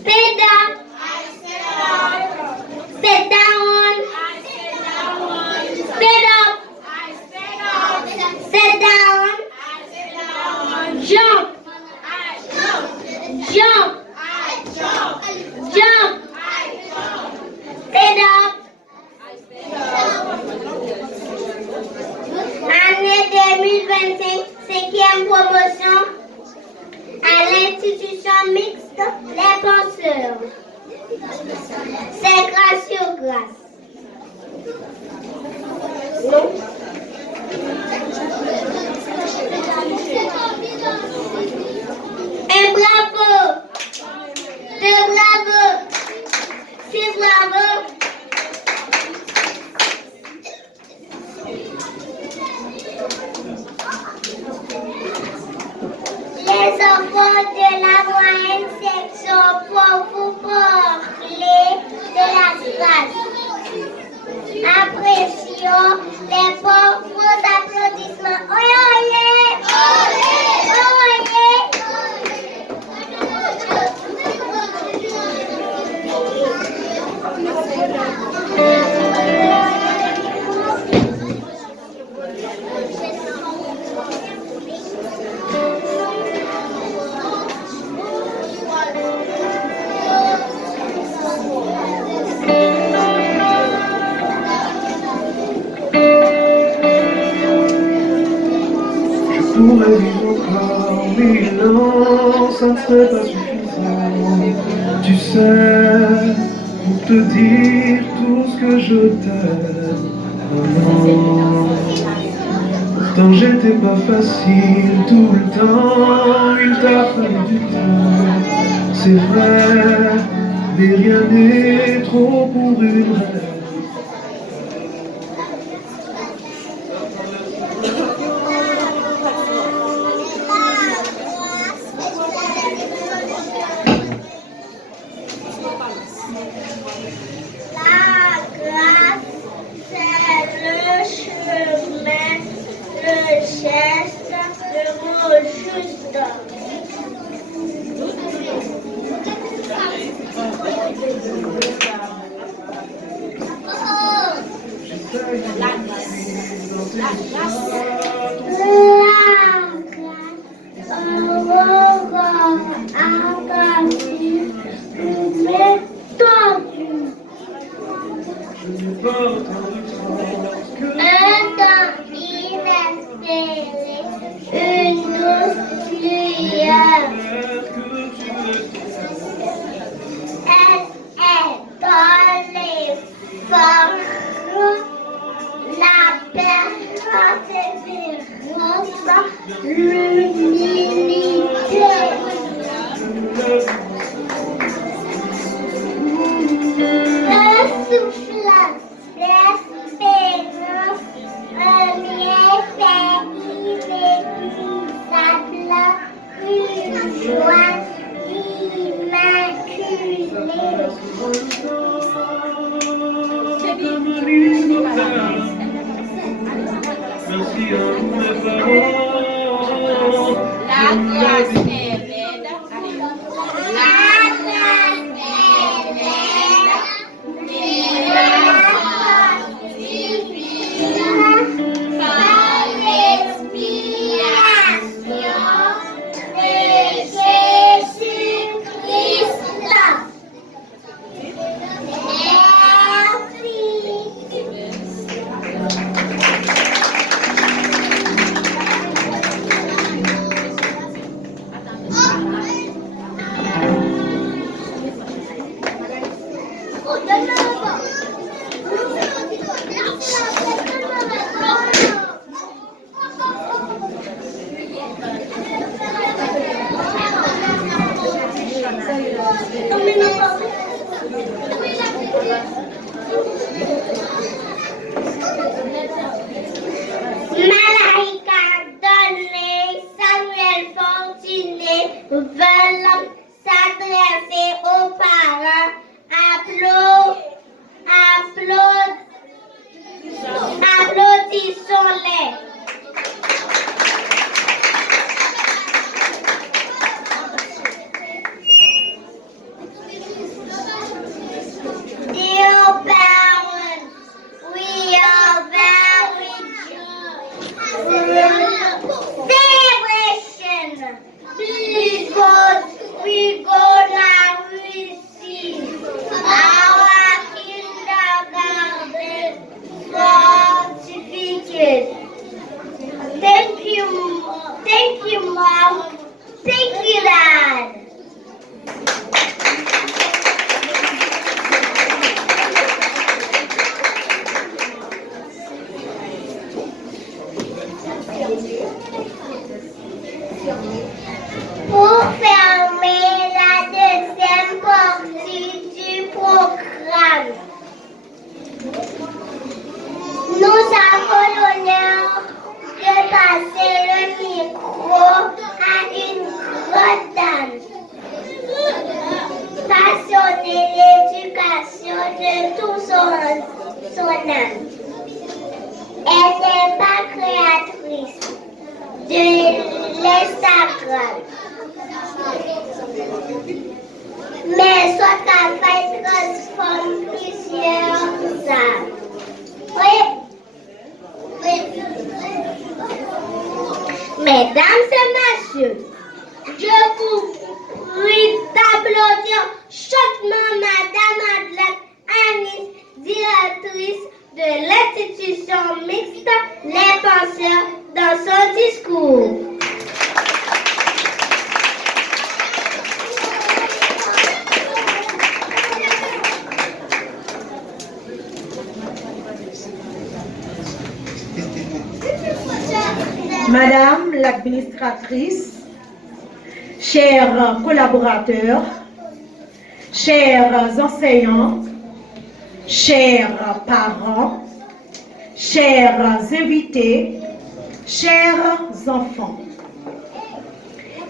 Stand up. Sit down. Stand up. Sit down. Jump. Jump. Jump. Stand up. Année 2025, 5e promotion à l'institution mixte Les Penseurs. C'est grâce sur grâce. Non. Un bravo. Deux bravo. Six bravo. Les enfants de la moyenne section pour vous parler de la grâce. Apprécions les forts applaudissements. Oyez, pourrais vivre encore 1000 ans, ça ne serait pas suffisant. Tu sais, pour te dire tout ce que je t'aime, maman. Pourtant j'étais pas facile tout le temps, il t'a fallu du temps. C'est vrai, mais rien n'est trop pour une reine. Merci à mes parents Pour fermer la deuxième partie du programme, nous avons l'honneur de passer le micro à une grande dame, passionnée l'éducation de tout son âme. Elle n'est pas créatrice de l'Instagram, mais son travail transforme plusieurs âmes. Oui. Mesdames et messieurs, je vous prie d'applaudir chaudement Madame Madeleine Anis, directrice de l'institution mixte Les Penseurs, dans son discours. Madame l'administratrice, chers collaborateurs, chers enseignants, chers parents, chers invités, chers enfants.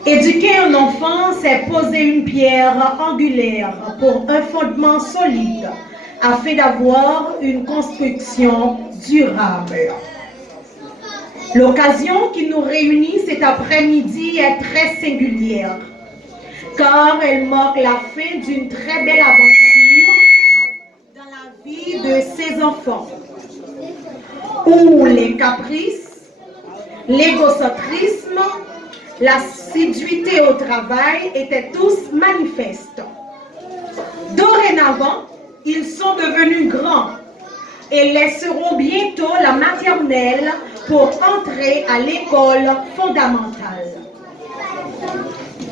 Éduquer un enfant, c'est poser une pierre angulaire pour un fondement solide afin d'avoir une construction durable. L'occasion qui nous réunit cet après-midi est très singulière, car elle marque la fin d'une très belle aventure dans la vie de ces enfants, où les caprices, l'égocentrisme, l'assiduité au travail étaient tous manifestes. Dorénavant, ils sont devenus grands et laisseront bientôt la maternelle pour entrer à l'école fondamentale.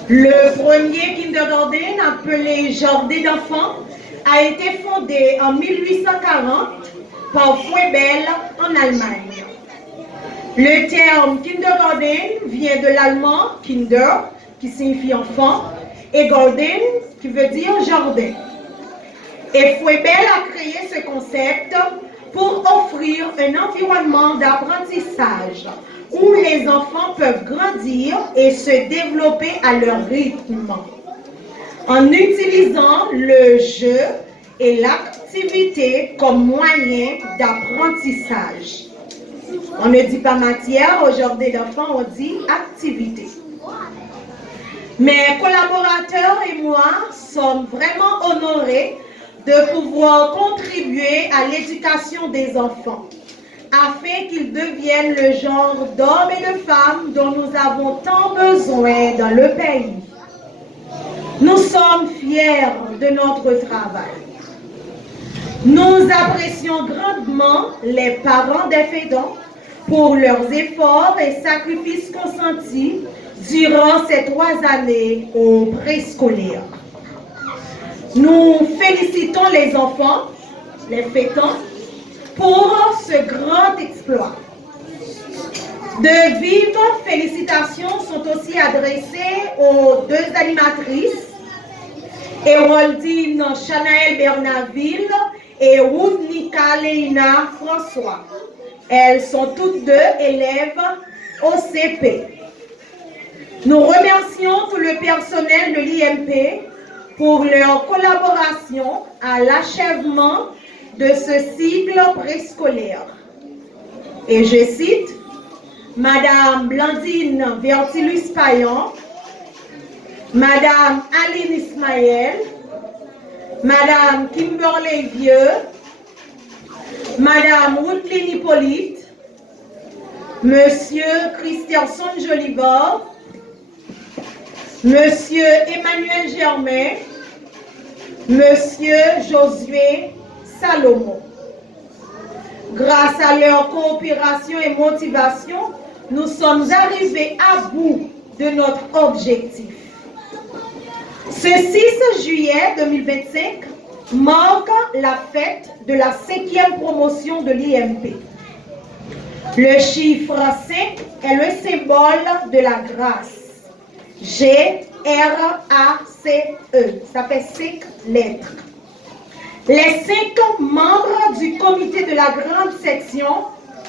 Le premier kindergarten, appelé Jardin d'enfants, a été fondé en 1840 par Froebel en Allemagne. Le terme kindergarten vient de l'allemand kinder, qui signifie enfant, et garden, qui veut dire jardin. Et Froebel a créé ce concept pour offrir un environnement d'apprentissage où les enfants peuvent grandir et se développer à leur rythme, en utilisant le jeu et l'activité comme moyen d'apprentissage. On ne dit pas matière au jardin d'enfants, on dit activité. Mes collaborateurs et moi sommes vraiment honorés de pouvoir contribuer à l'éducation des enfants, afin qu'ils deviennent le genre d'hommes et de femmes dont nous avons tant besoin dans le pays. Nous sommes fiers de notre travail. Nous apprécions grandement les parents des Fédons pour leurs efforts et sacrifices consentis durant ces 3 années au préscolaire. Nous félicitons les enfants, les Fédons, pour ce grand exploit. De vives félicitations sont aussi adressées aux 2 animatrices, Héraldine Chanaël Bernaville et Woudnika Leina François. Elles sont toutes 2 élèves au CP. Nous remercions tout le personnel de l'IMP pour leur collaboration à l'achèvement de ce cycle préscolaire. Et je cite Madame Blandine Vertilus-Payan, Madame Aline Ismaël, Madame Kimberley Vieux, Madame Woodline Hippolyte, Monsieur Christianson Jolivard, Monsieur Emmanuel Germain, Monsieur Josué Salomon. Grâce à leur coopération et motivation, nous sommes arrivés à bout de notre objectif. Ce 6 juillet 2025 marque la fête de la 5e promotion de l'IMP. Le chiffre 5 est le symbole de la grâce. G-R-A-C-E. Ça fait 5 lettres. Les 5 membres du comité de la grande section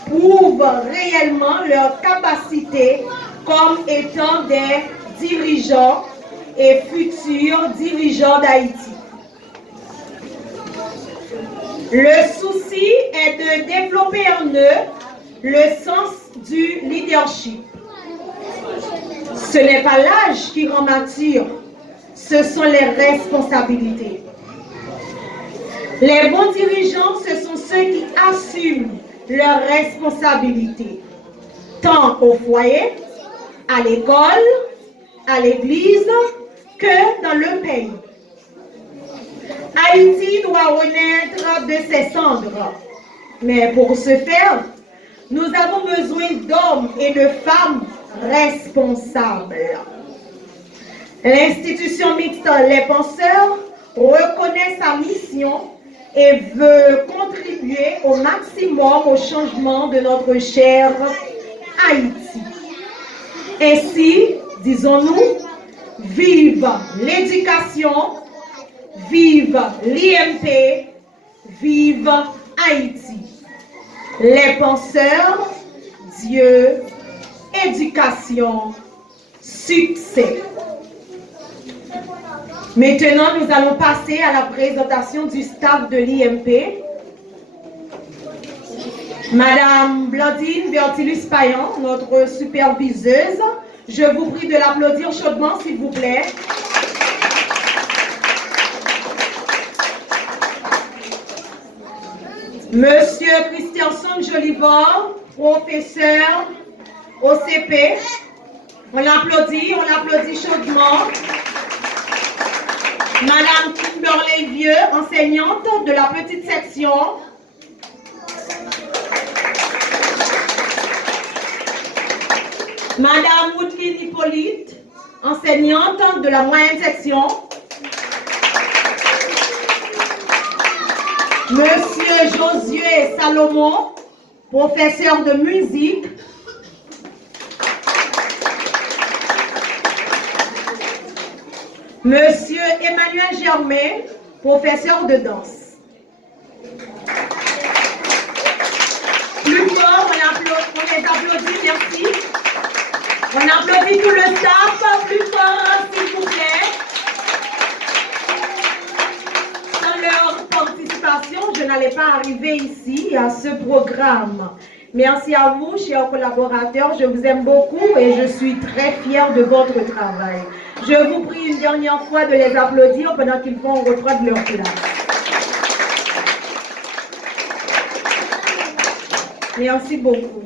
prouvent réellement leur capacité comme étant des dirigeants et futurs dirigeants d'Haïti. Le souci est de développer en eux le sens du leadership. Ce n'est pas l'âge qui rend mature, ce sont les responsabilités. Les bons dirigeants, ce sont ceux qui assument leurs responsabilités, tant au foyer, à l'école, à l'église, que dans le pays. Haïti doit renaître de ses cendres. Mais pour ce faire, nous avons besoin d'hommes et de femmes responsables. L'institution mixte Les Penseurs reconnaît sa mission et veut contribuer au maximum au changement de notre cher Haïti. Ainsi, disons-nous, vive l'éducation, vive l'IMP, vive Haïti. Les penseurs, Dieu, éducation, succès. Maintenant, nous allons passer à la présentation du staff de l'IMP. Madame Blandine Bertilus-Payan, notre superviseuse, je vous prie de l'applaudir chaudement, s'il vous plaît. Monsieur Christianson Jolivor, professeur au CP. On l'applaudit chaudement. Madame Kimberley Vieux, enseignante de la petite section. Madame Woodline Hippolyte, enseignante de la moyenne section. Monsieur Josué Salomon, professeur de musique. Monsieur Emmanuel Germain, professeur de danse. Plus fort, on les applaudit, merci. On applaudit tout le staff, plus fort, s'il vous plaît. Sans leur participation, je n'allais pas arriver ici à ce programme. Merci à vous, chers collaborateurs. Je vous aime beaucoup et je suis très fière de votre travail. Je vous prie une dernière fois de les applaudir pendant qu'ils vont reprendre leur place. Merci beaucoup.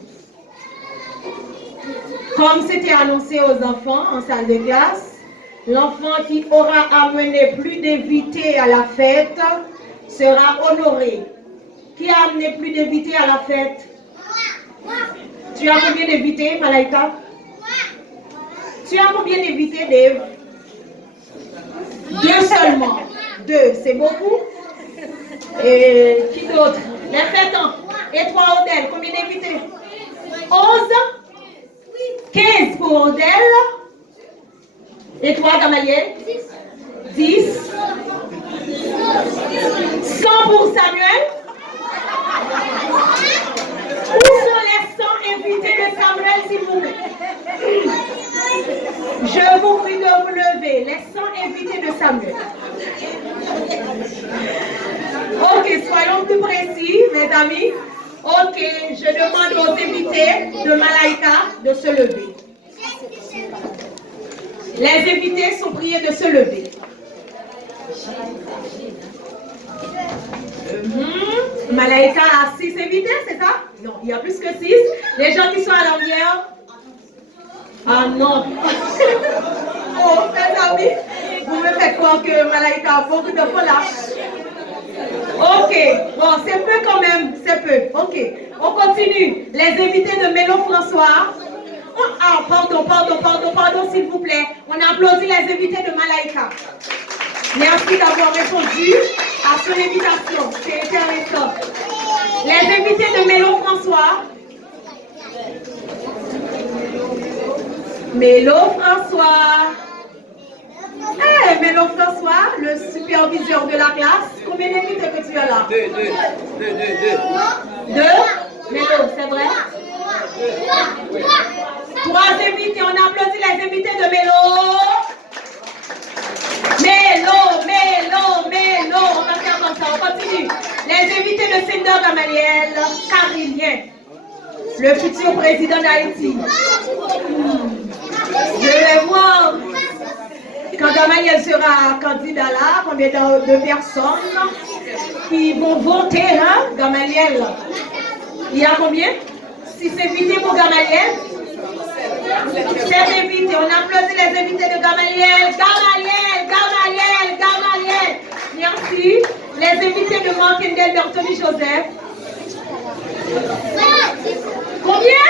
Comme c'était annoncé aux enfants en salle de classe, l'enfant qui aura amené plus d'invités à la fête sera honoré. Qui a amené plus d'invités à la fête? Tu as combien d'invités, Malaika? Tu as combien d'invités, Dave? 2 seulement. 2, c'est beaucoup. Et qui d'autre? Les fêtants. Et toi, Odelle, combien d'invités? 11? 15 pour Odelle. Et toi, Gamaliel? 10. 100 pour Samuel. Où sont les 100 invités de Samuel, s'il vous plaît? Je vous prie de vous lever. Les 100 invités de Samuel. Ok, soyons plus précis, mes amis. Ok, je demande aux invités de Malaika de se lever. Les invités sont priés de se lever. Malaika a 6 invités, c'est ça? Non, il y a plus que 6. Les gens qui sont à l'arrière. Ah non. Oh, mes amis, vous me faites croire que Malaika a beaucoup de follage. Ok, bon, c'est peu quand même, c'est peu. Ok, on continue. Les invités de Mélo François. Ah, pardon, s'il vous plaît. On applaudit les invités de Malaika. Merci d'avoir répondu à son invitation. C'est intéressant. Les invités de Mélo François. Mélo François. Hey, Mélo François, le superviseur de la classe. Combien d'invités que tu as là? Deux. Mélo, c'est vrai? Trois invités, on applaudit les invités de Mélo. Mélo, on va faire comme ça, on continue. Les invités de Sénateur Gamaliel Carilien, le futur président d'Haïti. Je vais voir quand Gamaliel sera candidat là, combien de personnes qui vont voter, hein, Gamaliel. Il y a combien? 6 invités pour Gamaliel. 7 invités, on applaudit les invités de Gamaliel. Merci. Les invités de Marc-Endel Bertoni Joseph. Combien?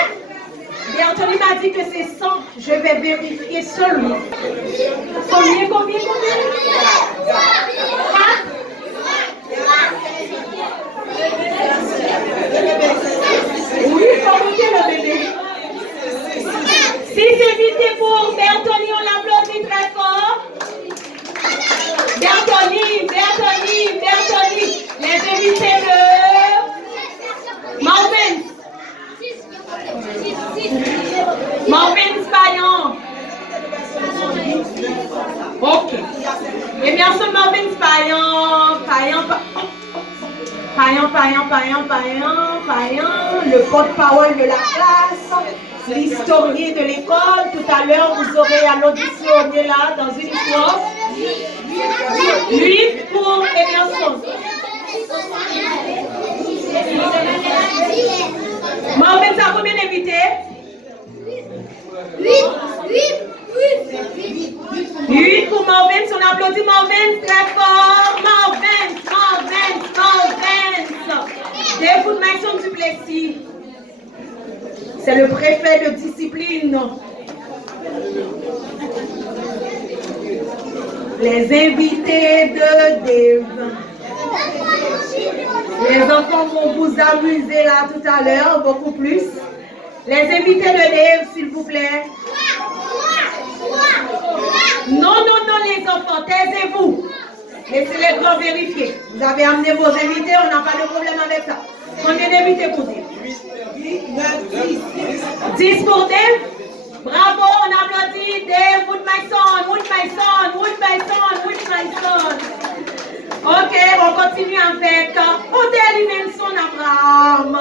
Bertoni m'a dit que c'est 100. Je vais vérifier seulement. Combien? Hein? Oui, il faut goûter le bébé. 6 invités pour Bertoni, on l'applaudit très fort. Bertoni. Les invités de Marvin Spayan. Ok. Et bien sûr, Marvin Spayan, le porte-parole de la classe, l'historien de l'école. Tout à l'heure, vous aurez à l'audition, on est là, dans une histoire. 8 pour Emerson. Marvin, ça a combien d'invités? 8 pour Marvin, on applaudit Marvin très fort. Marvin. David Mason Duplessis. C'est le préfet de discipline. Les invités de Dave. Les enfants vont vous amuser là tout à l'heure, beaucoup plus. Les invités de Dave, s'il vous plaît. Non, les enfants, taisez-vous. Laissez les grands vérifier. Vous avez amené vos invités, on n'a pas de problème avec ça. Combien d'invités pour Dave? 10 pour Dave. Bravo, on applaudit Dave, Wood my son. Ok, on continue avec Odell Imenson Abraham,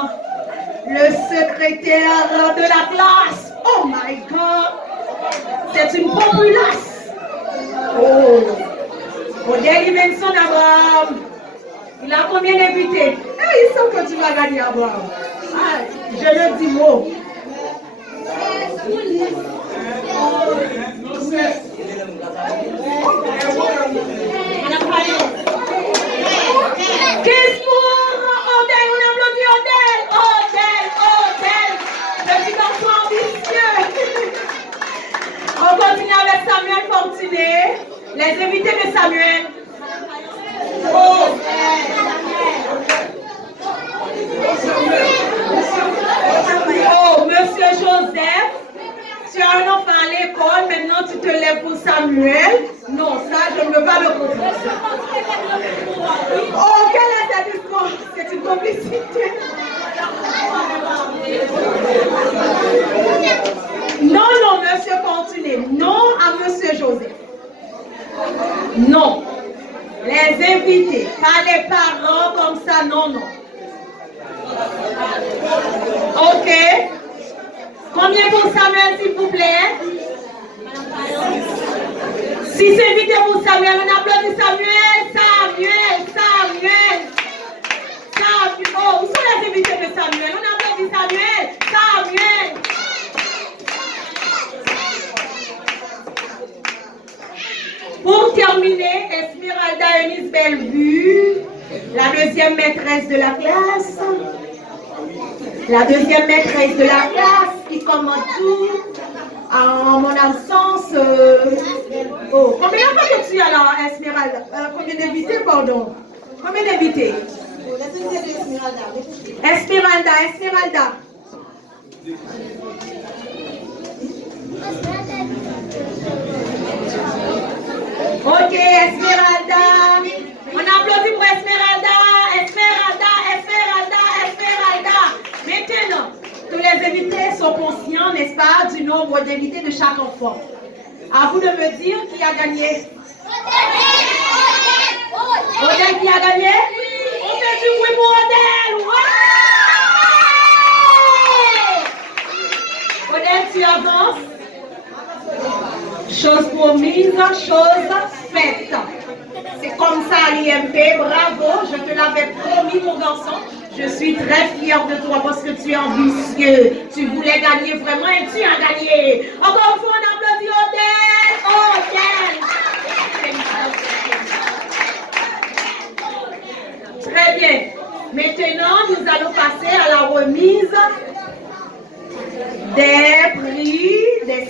le secrétaire de la classe. Oh my God, c'est une populace. Oh, Odell Imenson Abraham, il a combien d'invités? Il sent que tu vas gagner, Abraham. Ah, je le dis mot. Qu'est-ce pour Odell? On applaudit Odell. Petit garçon ambitieux. On continue avec Samuel Fortuné. Les invités de Samuel. Oh, Monsieur Joseph, tu as un enfant à l'école, maintenant tu te lèves pour Samuel. Non, ça, je ne veux pas le comprendre. Oh, quelle est cette histoire? C'est une complicité. Non, Monsieur Fortuné. Non à Monsieur Joseph. Non. Les invités, pas les parents comme ça, non. Ok. Combien pour Samuel, s'il vous plaît? 6 invités pour Samuel. On applaudit Samuel. Oh, où sont les invités de Samuel? On applaudit Samuel. Pour terminer, Esmeralda Eunice Bellevue, la deuxième maîtresse de la classe. Qui commande tout en mon absence. Oh, combien de fois que tu as là, Esmeralda? Combien d'invités, pardon? Combien d'invités? Esmeralda. Ok, Esmeralda. On applaudit pour Esmeralda. Esmeralda, Esmeralda, Esmeralda. Maintenant, tous les invités sont conscients, n'est-ce pas, du nombre d'invités de chaque enfant. À vous de me dire qui a gagné. Odelle qui a gagné? On fait du bruit pour Odelle. Ouais! Odelle, tu avances. Chose promise, chose faite. C'est comme ça à l'IMP. Bravo, je te l'avais promis, mon garçon. Je suis très fière de toi parce que tu es ambitieux. Tu voulais gagner vraiment et tu as gagné. Encore une fois, on applaudit Odelle. Odelle. Très bien. Maintenant, nous allons passer à la remise des prix des